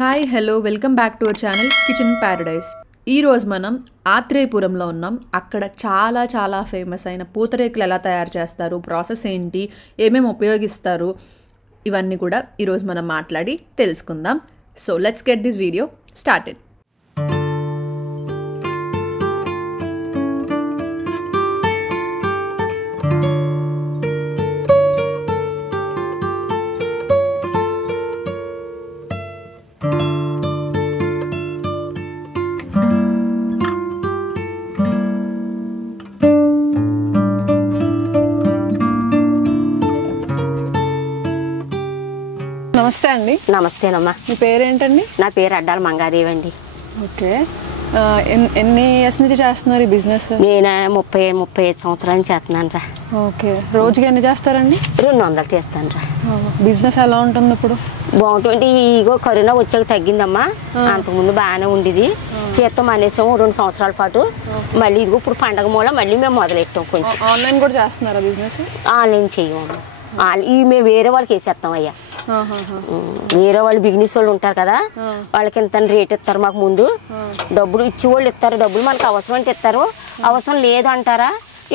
Hi hello welcome back to our channel kitchen Paradise. ఈరోజు మనం ఆత్రేయపురంలో ఉన్నాం. అక్కడ చాలా ఫేమస్ అయిన పూతరేకులు ఎలా తయారు చేస్తారు, ప్రాసెస్ ఏంటి, ఏమేమి ఉపయోగిస్తారు, ఇవన్నీ కూడా ఈరోజు మనం మాట్లాడి తెలుసుకుందాం. So let's get this video started. నమస్తే అండి. నమస్తేనమ్మా. మీ పేరేంటండి? నా పేరు అడ్డాల మంగాదేవి అండి. ఓకే, ఎన్ని ఇయర్స్ నుంచి చేస్తున్నారు ఈ బిజినెస్? నేను 35 సంవత్సరాలు చేస్తున్నాను రా. ఓకే, రోజుకి ఎన్ని చేస్తారండి? 200 తీస్తాను రా. బిజినెస్ ఎలా ఉంటుంది ఇప్పుడు? బాగుంటుంది. ఇగో కరోనా వచ్చాక తగ్గిందమ్మా. అంతకుముందు బాగానే ఉండేది. తీర్థం అనేసాము 2 సంవత్సరాల పాటు. మళ్ళీ ఇదిగో ఇప్పుడు పండగ మూల మళ్ళీ మేము మొదలెట్టాం. కొంచెం ఆన్లైన్ కూడా చేస్తున్నారా బిజినెస్? ఆన్లైన్ చెయ్యమమ్మా. ఇవి మేము వేరే వాళ్ళకి వేసేస్తాం అయ్యా. వేరే వాళ్ళు బిజినెస్ వాళ్ళు ఉంటారు కదా, వాళ్ళకి ఎంత రేట్ ఇస్తారు. మాకు ముందు డబ్బులు ఇచ్చేవాళ్ళు ఇస్తారు. డబ్బులు మనకు అవసరం అంటే ఇస్తారు. అవసరం లేదు అంటారా,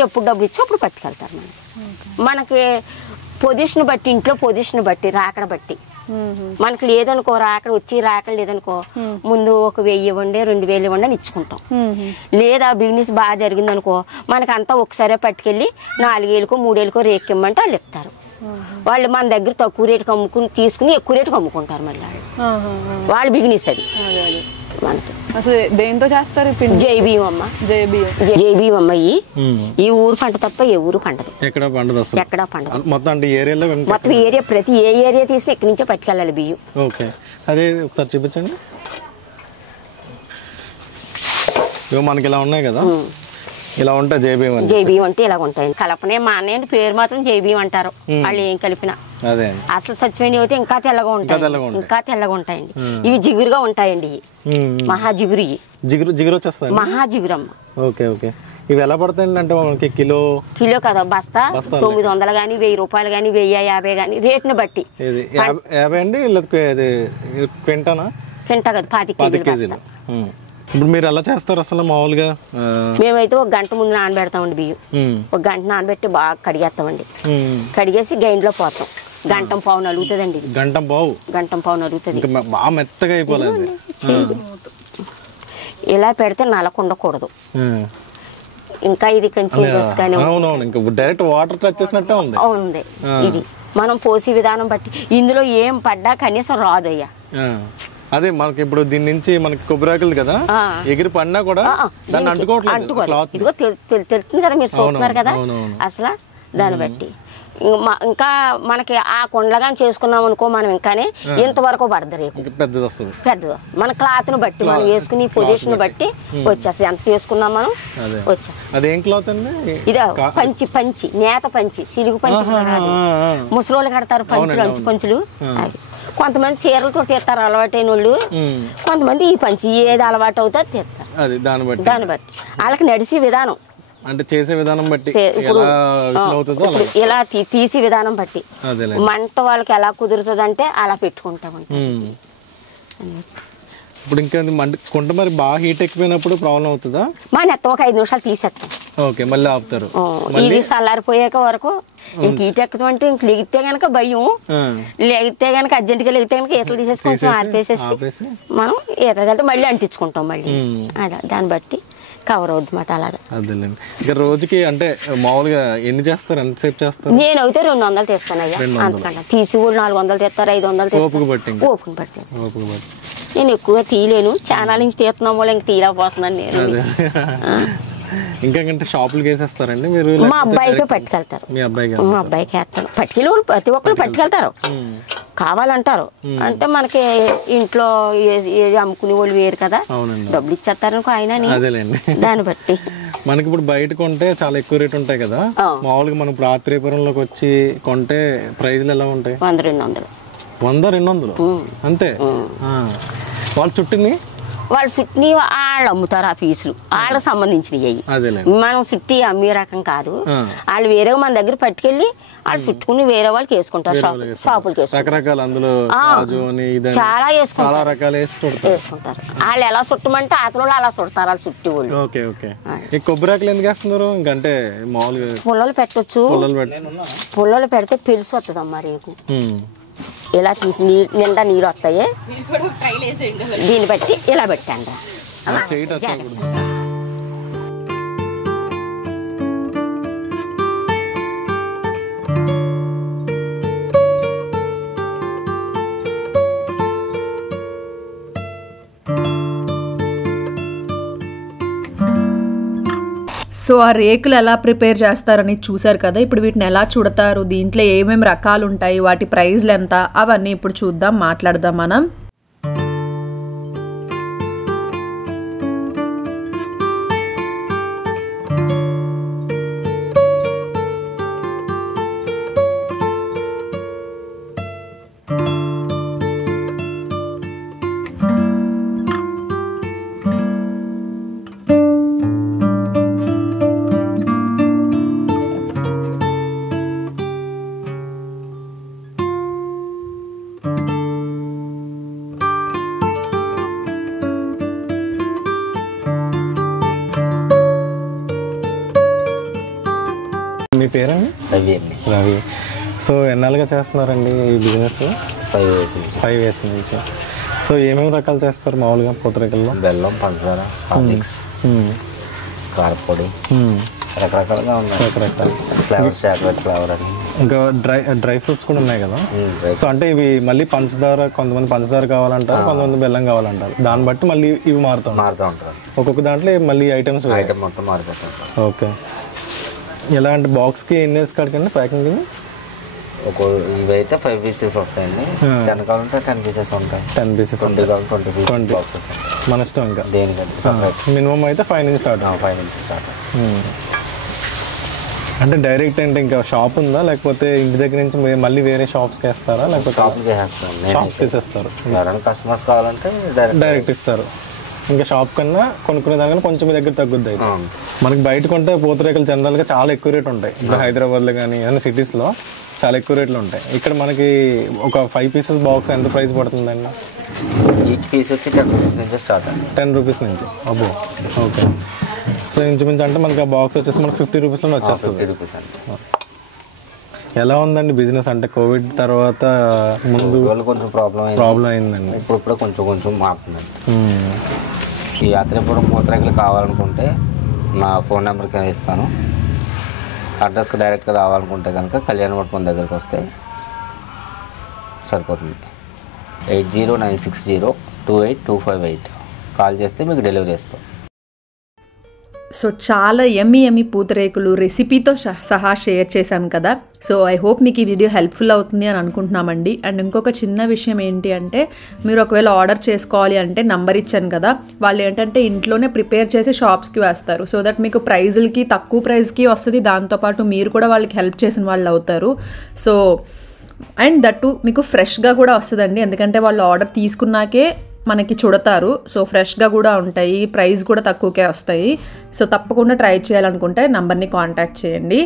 ఎప్పుడు డబ్బులు ఇచ్చి అప్పుడు పట్టుకెళ్తారు. మనకి పొజిషన్ బట్టి, ఇంట్లో పొజిషన్ బట్టి, రాకడ బట్టి. మనకి లేదనుకో, రాకడ వచ్చి రాకడ లేదనుకో, ముందు 1000 ఇవ్వండి, 2000 ఇవ్వండి అని ఇచ్చుకుంటాం. లేదా బిజినెస్ బాగా జరిగిందనుకో, మనకంతా ఒకసారి పట్టుకెళ్ళి 4000కో 3000కో రేక్కిమ్మంటే వాళ్ళు ఇస్తారు. వాళ్ళు మన దగ్గర తక్కువ రేటుకి అమ్ముకుని తీసుకుని ఎక్కువ రేటుకి అమ్ముకుంటారు. మళ్ళీ వాళ్ళ బిజినెస్ అది. మనకి అసలు దేంతో చేస్తారు? జైబీయం అమ్మ. జైబీయం అమ్మ. ఈ ఊరు పంట తప్ప ఏ ఊరు పంటది. ఎక్కడ పంటదు. మొత్తం ఏరియా ప్రతి ఏ ఏరియా తీసినా ఇక్కడి నుంచే పట్టుకెళ్ళాలి బియ్యం. ఓకే, అదే ఒకసారి చూపించండి. మనకి ఇలా ఉన్నాయి కదా, ఇలా ఉంటాయి జైబీయం. జైబీయం అంటే ఇలా ఉంటాయి. కలపనే మా అన్నయ్య పేరు మాత్రం జైబీయం అంటారు. వాళ్ళు ఏం కలిపినా అసలు సత్యమైన అయితే ఇంకా తెల్లగా ఉంటాయండి. ఇవి జిగురుగా ఉంటాయండి. మహా జిగురు. జిగురు వచ్చేస్తాయి. మహా జిగురమ్మ. Okay okay. ఇవి ఎలా పడతాయండి? అంటే మనకి కిలో కదా బస్తా 900 కానీ 1000 రూపాయలు కానీ 1050 కానీ రేటుని బట్టి. 50 అండి. క్వింటానా? క్వింటా కదా, 25 కేజీలు. ఇప్పుడు మీరు ఎలా చేస్తారు అసలు మామూలుగా? మేమైతే 1 గంట ముందు నానబెడతామండి బియ్యం. 1 గంట నానబెట్టి బాగా కడిగేస్తామండి. కడిగేసి గైండ్లో పోతాం. 1.5 గంట నలుగుతుందండి. 1.5 గంట నలుగుతుంది. బాగా మెత్తగా అయిపోలేదు. ఇలా పెడితే నలకు ఉండకూడదు. ఇంకా ఇది కొంచెం డైరెక్ట్ వాటర్ టచ్ చేసినట్టే ఉంది. ఇది మనం పోసే విధానం బట్టి ఇందులో ఏం పడ్డా కనీసం రాదు అయ్యా. అదే మనకి ఇప్పుడు దీని నుంచి మనకి కొబ్బరాకులు కదా, ఎగిరి పడినా కూడా దాన్ని అంటుకోవట్లేదు. ఇదిగో తెలుస్తుంది కదా, మీరు చూస్తున్నారు కదా. అసలు దాన్ని బట్టి ఇంకా మనకి ఆ కొండగాని చేసుకున్నాం అనుకో, మనం ఇంకానే ఇంతవరకు పడదు. రేపు పెద్దది వస్తుంది. మన క్లాత్ ను బట్టి, మనం వేసుకుని పొజిషన్ బట్టి వచ్చేస్తుంది. ఎంత తీసుకున్నాం మనం వచ్చేస్తుంది. ఇదే పంచి నేత పంచి, సిలుగు పంచి. ముసలోళ్ళు కడతారు పంచులు, అంచు పంచులు. కొంతమంది చీరలతో తీస్తారు అలవాటైన వాళ్ళు. కొంతమంది ఈ పంచి ఏది అలవాటు అవుతుందో తీస్తారు. దాన్ని బట్టి వాళ్ళకి నడిచే విధానం అంటే చేసే విధానం బట్టి, ఇలా తీసే విధానం బట్టి మంట వాళ్ళకి ఎలా కుదురుతుంది అంటే అలా పెట్టుకుంటాం. ఇప్పుడు ఇంకా కుంట మరి బాగా హీట్ ఎక్కువైనప్పుడు ప్రాబ్లం అవుతుందా? మా నెత్తం ఒక 5 నిమిషాలు తీసేస్తాం. ఓకే, మళ్ళీ ఆపుతారు. ఇది చల్లారిపోయాక వరకు. ఇంక హీట్ ఎక్కుతాం అంటే ఇంక లెగితే గనక భయం. లెగితే గనక అర్జెంట్గా లెగితే గనక ఈతలు తీసేసి కొంచెం ఆపేసేసి మనం ఈతలు వెళ్తే మళ్ళీ అంటించుకుంటాం. మళ్ళీ అలా దాన్ని బట్టి కవర్ అవుద్ది మాట. అలాగా అదేలేండి. ఇక రోజుకి అంటే మామూలుగా ఎన్ని చేస్తారు, ఎంతసేపు చేస్తారు? నేను అయితే 200 తీస్తాను అయ్యా. అంతకన్నా తీసి కూడా 400 తీస్తారు, 500 ఓపిక బట్టి. నేను ఎక్కువగా తీయలేను. ఛానల్ నుంచి తీస్తున్నాం వల్ల ఇంక తీయలేకపోతున్నాను నేను. ఇంకా షాపులకి వేసేస్తారండి మీరు? మా అబ్బాయికే పట్టుకెళ్తారు. మా అబ్బాయికి వేస్తాను. పట్టుకెళ్ళి ప్రతి ఒక్కరు పట్టుకెళ్తారు. కావాలంటారు అంటే మనకి ఇంట్లో అమ్ముకునే వాళ్ళు వేరు కదా, డబ్బులు ఇచ్చేస్తారు ఆయన. దాన్ని బట్టి మనకి ఇప్పుడు బయట కొంటే చాలా ఎక్కువ రేట్ ఉంటాయి కదా. మామూలుగా మనం ఆత్రేయపురంలోకి వచ్చి కొంటే ప్రైజ్లు ఎలా ఉంటాయి? 100-200. 100-200 అంతే. వాళ్ళు చుట్టింది వాళ్ళు చుట్టిని వాళ్ళు అమ్ముతారు ఆ పీసులు వాళ్ళకి సంబంధించినవి అవి మనం చుట్టి అమ్మే రకం కాదు వాళ్ళు వేరే మన దగ్గర పట్టుకెళ్ళి వాళ్ళు చుట్టుకుని వేరే వాళ్ళకి వేసుకుంటారు షాపులకి చాలా వేసుకుంటారు వాళ్ళు ఎలా చుట్టమంటే అతను అలా చుడతారు వాళ్ళు చుట్టి వాళ్ళు పుల్లలు పెట్టచ్చు పుల్లలు పెడితే పెలిసి వస్తుందమ్మా రేకు ఇలా తీసి నిండా నీళ్ళు వస్తాయి దీన్ని బట్టి ఇలా పెట్టండి సో ఆ రేకులు ఎలా ప్రిపేర్ చేస్తారని చూసారు కదా. ఇప్పుడు వీటిని ఎలా చుడతారు, దీంట్లో ఏమేమి రకాలు ఉంటాయి, వాటి ప్రైస్లు ఎంత, అవన్నీ ఇప్పుడు చూద్దాం, మాట్లాడదాం మనం. మీ పేరండి? రవి. సో ఎన్నాళ్ళుగా చేస్తున్నారండి ఈ బిజినెస్? 5 years నుంచి. సో ఏమేమి రకాలు చేస్తారు మామూలుగా పూతరేకుల్లో? బెల్లం, పంచదార, హార్లిక్స్, కారపొడి, రకరకాలుగా ఉన్నాయి. రకరకాల ఫ్లేవర్స్, చాక్లెట్ ఫ్లేవర్ అని. ఇంకా డ్రై ఫ్రూట్స్ కూడా ఉన్నాయి కదా. సో అంటే ఇవి మళ్ళీ పంచదార, కొంతమంది పంచదార కావాలంటారు, కొంతమంది బెల్లం కావాలంటారు. దాన్ని బట్టి మళ్ళీ ఇవి మారుతూ ఉంటారు. ఒక్కొక్క దాంట్లో మళ్ళీ ఐటమ్ మొత్తం మారిపోతాయి. ఓకే. ఎలా అంటే బాక్స్కి ఎన్ని వేసి కడకండి ప్యాకింగ్? ఇవైతే 5 pieces వస్తాయండి. 10 కావాలంటే 10 pieces ఉంటాయి. 10 pieces 20 కావాలి 20 pieces బాక్సెస్ ఉంటాయి. మన ఇష్టం. ఇంకా దేనికంటే మినిమం అయితే 5 నుంచి స్టార్ట్. 5 నుంచి స్టార్ట్. అంటే డైరెక్ట్ అంటే ఇంకా షాప్ ఉందా, లేకపోతే ఇంటి దగ్గర నుంచి మళ్ళీ వేరే షాప్స్కి వేస్తారా, లేకపోతే షాప్స్కి వేసేస్తారు? కస్టమర్స్ కావాలంటే డైరెక్ట్ ఇస్తారు. ఇంకా షాప్ కన్నా కొనుక్కునే దానికన్నా కొంచెం మీ దగ్గర తగ్గుద్ది. అయితే మనకి బయట కొంటే పూతరేకులు జనరల్గా చాలా ఎక్కువ రేట్ ఉంటాయి. ఇప్పుడు హైదరాబాద్లో కానీ ఏదైనా సిటీస్లో చాలా ఎక్కువ రేట్లు ఉంటాయి. ఇక్కడ మనకి ఒక 5 pieces బాక్స్ ఎంత ప్రైస్ పడుతుందండి? ఈచ్ పీస్ వచ్చి 10 rupees నుంచి స్టార్ట్ అండి. 10 rupees నుంచి. అబ్బో. ఓకే. సో ఇంచుమించు అంటే మనకి ఆ బాక్స్ వచ్చేసి మనకి 50 rupeesలోనే వచ్చేస్తుంది. 50 rupees అండి. ఎలా ఉందండి బిజినెస్? అంటే కోవిడ్ తర్వాత ముందు కొంచెం ప్రాబ్లం అయిందండి. ఇప్పుడు కొంచెం మారుతుందండి. ఈ యాత్రిపురం పూతరేకులు కావాలనుకుంటే నా ఫోన్ నెంబర్కి ఇస్తాను. అడ్రస్కి డైరెక్ట్గా రావాలనుకుంటే కనుక కళ్యాణ మండపం దగ్గరికి వస్తే సరిపోతుంది. 8096028258 కాల్ చేస్తే మీకు డెలివరీ ఇస్తాం. సో చాలా యమ్మీ పూతరేకులు రెసిపీతో సహా షేర్ చేశాం కదా. సో ఐ హోప్ మీకు ఈ వీడియో హెల్ప్ఫుల్ అవుతుంది అని అనుకుంటున్నామండి. అండ్ ఇంకొక చిన్న విషయం ఏంటి అంటే, మీరు ఒకవేళ ఆర్డర్ చేసుకోవాలి అంటే నంబర్ ఇచ్చాను కదా, వాళ్ళు ఏంటంటే ఇంట్లోనే ప్రిపేర్ చేసి షాప్స్కి వేస్తారు. సో దట్ మీకు ప్రైజులకి తక్కువ ప్రైస్కి వస్తుంది, దాంతోపాటు మీరు కూడా వాళ్ళకి హెల్ప్ చేసిన వాళ్ళు అవుతారు. సో అండ్ దట్టు మీకు ఫ్రెష్గా కూడా వస్తుందండి, ఎందుకంటే వాళ్ళు ఆర్డర్ తీసుకున్నాకే మనకి చుడతారు. సో ఫ్రెష్గా కూడా ఉంటాయి, ప్రైస్ కూడా తక్కువకే వస్తాయి. సో తప్పకుండా ట్రై చేయాలనుకుంటే నంబర్ని కాంటాక్ట్ చేయండి.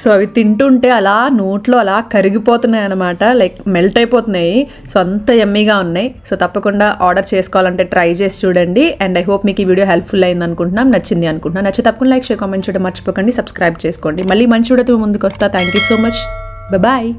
సో అవి తింటుంటే అలా నోట్లో అలా కరిగిపోతున్నాయి అనమాట, లైక్ మెల్ట్ అయిపోతున్నాయి. సో అంత యమ్మీగా ఉన్నాయి. సో తప్పకుండా ఆర్డర్ చేసుకోవాలంటే ట్రై చేసి చూడండి. అండ్ ఐ హోప్ మీకు ఈ వీడియో హెల్ప్ఫుల్ అయింది అనుకుంటున్నాం, నచ్చింది అనుకుంటున్నాను. నచ్చితే తప్పకుండా లైక్, షేర్, కామెంట్ చేయడం మర్చిపోకండి. సబ్స్క్రైబ్ చేసుకోండి. మళ్ళీ మంచి వీడియోతో ముందుకు వస్తా. Thank you so much. Bye.